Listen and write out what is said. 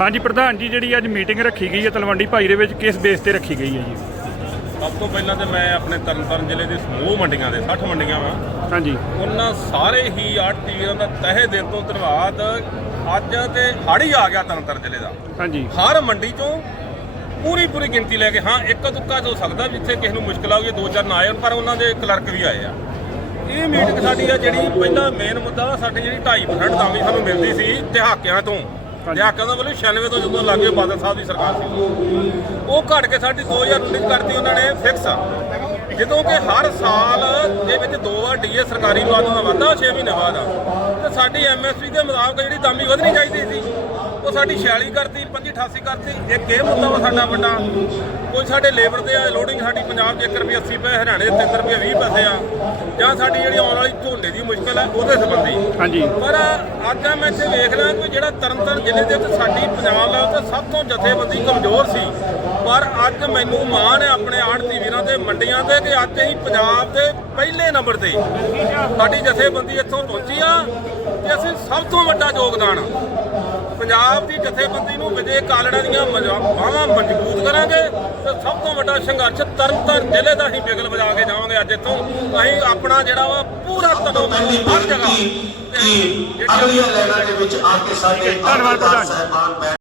ਹਾਂਜੀ ਪ੍ਰਧਾਨ ਜੀ ਜਿਹੜੀ ਅੱਜ ਮੀਟਿੰਗ ਰੱਖੀ ਗਈ ਹੈ ਤਲਵੰਡੀ ਭਾਈ ਦੇ ਵਿੱਚ ਕਿਸ ਬੇਸ ਤੇ ਰੱਖੀ ਗਈ ਹੈ ਜੀ? ਸਭ ਤੋਂ ਪਹਿਲਾਂ ਤੇ ਮੈਂ ਆਪਣੇ ਤਰਨਤਾਰਨ ਜ਼ਿਲ੍ਹੇ ਦੇ ਸਮੂਹ ਮੰਡੀਆਂ ਦੇ 60 ਮੰਡੀਆਂ ਵਾ। ਹਾਂਜੀ। ਉਹਨਾਂ ਸਾਰੇ ਹੀ ਆੜਤੀਆਂ ਦਾ ਤਹਿ ਦਿਲ ਤੋਂ ਧੰਨਵਾਦ। ਅੱਜ ਤੇ ਹੜ ਆ ਗਿਆ ਤਰਨਤਾਰਨ ਜ਼ਿਲ੍ਹੇ ਦਾ। ਹਾਂਜੀ। ਹਰ ਮੰਡੀ ਚੋਂ ਪੂਰੀ ਪੂਰੀ ਗਿਣਤੀ ਲੈ ਕੇ ਹਾਂ ਇੱਕ ਦੁੱਕਾ ਹੋ ਸਕਦਾ ਇੱਥੇ ਕਿਸੇ ਨੂੰ ਮੁਸ਼ਕਲ ਆਉਗੀ ਦੋ ਚਾਰ ਨਾ ਆਏ ਪਰ ਉਹਨਾਂ ਦੇ ਕਲਰਕ ਵੀ ਆਏ ਆ। ਇਹ ਮੀਟਿੰਗ ਸਾਡੀ ਆ ਜਿਹੜੀ ਪਹਿਲਾ ਮੇਨ ਮੁੱਦਾ ਸਾਡੀ ਜਿਹੜੀ 2.5% ਦਾਮੀ ਸਾਨੂੰ ਮਿਲਦੀ ਸੀ ਦਿਹਾਕਿਆਂ ਤੋਂ। ਦਿਹਾਕਿਆਂ ਦਾ ਬੋਲੇ 96 ਤੋਂ ਜਦੋਂ ਲੱਗੇ ਬਾਦਲ ਸਾਹਿਬ ਦੀ ਸਰਕਾਰ ਸੀ। ਉਹ ਘਟ ਕੇ ਸਾਡੀ 2019 ਚ ਕਰਤੀ ਉਹਨਾਂ ਨੇ ਫਿਕਸ ਜਦੋਂ ਕਿ ਹਰ ਸਾਲ ਦੇ ਵਿੱਚ ਦੋ ਵਾਰ ਡੀਏ ਸਰਕਾਰੀ ਮੁਲਾਜ਼ਮਾਂ ਦਾ ਵਾਧਾ 6 ਮਹੀਨੇ ਬਾਅਦ ਆ। ਤੇ ਸਾਡੀ ਐਮਐਸਪੀ ਦੇ ਮੁਤਾਬਕ ਜਿਹੜੀ ਦਾਮੀ ਵਧਣੀ ਚਾਹੀਦੀ ਸੀ ਉਹ ਸਾਡੀ 46 ਕਰਤੀ 25 88 ਕਰਤੀ। ਇੱਕ ਇਹ ਮੁੱਦਾ ਵਾ ਸਾਡਾ ਵੱਡਾ। ਕੋਈ ਸਾਡੇ ਲੇਬਰ ਤੇ ਆ ਲੋਡਿੰਗ ਸਾਡੀ ਪੰਜਾਬ 'ਚ 1 ਰੁਪਏ 80 ਪੈਸੇ ਹਰਿਆਣੇ ਦੇ 3 ਰੁਪਏ 20 ਪੈਸੇ ਆ। ਜਾਂ ਸਾਡੀ ਜਿਹੜੀ ਆਉਣ ਵਾਲੀ ਝੋਨੇ ਦੀ ਮੁਸ਼ਕਲ ਹੈ ਉਹਦੇ ਸੰਬੰਧੀ। ਹਾਂਜੀ। ਪਰ ਅੱਜ ਮੈਂ ਇੱਥੇ ਵੇਖ ਰਿਹਾ ਕਿ ਜਿਹੜਾ ਤਰਨਤਾਰਨ ਜ਼ਿਲ੍ਹੇ ਦੇ ਵਿੱਚ ਸਾਡੀ ਪੰਜਾਬ ਲੈਵਲ ਤੇ ਸਭ ਤੋਂ ਜਥੇਬੰਦੀ ਕਮਜ਼ੋਰ ਸੀ। ਪਰ ਅੱਜ ਮੈਨੂੰ ਮਾਣ ਹੈ ਆਪਣੇ ਆੜਤੀ ਵੀਰਾਂ ਦੇ ਮੰਡੀਆਂ ਤੇ ਕਿ ਅੱਜ ਅਸੀਂ ਪੰਜਾਬ ਦੇ ਪਹਿਲੇ ਨੰਬਰ ਤੇ ਸਾਡੀ ਜਥੇਬੰਦੀ ਇੱਥੋਂ ਪਹੁੰਚੀ ਆ ਕਿ ਅਸੀਂ ਸਭ ਤੋਂ ਵੱਡਾ ਯੋਗਦਾਨ ਪੰਜਾਬ ਦੀ ਜਥੇਬੰਦੀ ਨੂੰ ਵਿਜੇ ਕਾਲੜਾ ਦੀਆਂ ਬਾਹਾਂ ਮਜ਼ਬੂਤ ਕਰਾਂਗੇ ਤੇ ਸਭ ਤੋਂ ਵੱਡਾ ਸੰਘਰਸ਼ ਤਰਨਤਾਰਨ ਜ਼ਿਲ੍ਹੇ ਦਾ ਹੀ ਬਿਗਲ ਵਜਾ ਕੇ ਜਾਵਾਂਗੇ ਅੱਜ ਇੱਥੋਂ। ਅਸੀਂ ਆਪਣਾ ਜਿਹੜਾ ਵਾ ਪੂਰਾ ਤਨੋ ਹਰ ਜਗ੍ਹਾ ਕਿ ਅਗਲੀਆਂ ਲਾਈਨਾਂ ਦੇ ਵਿੱਚ ਆ ਕੇ ਸਾਡੇ ਧੰਨਵਾਦ। ਸਾਹਿਬਾਨ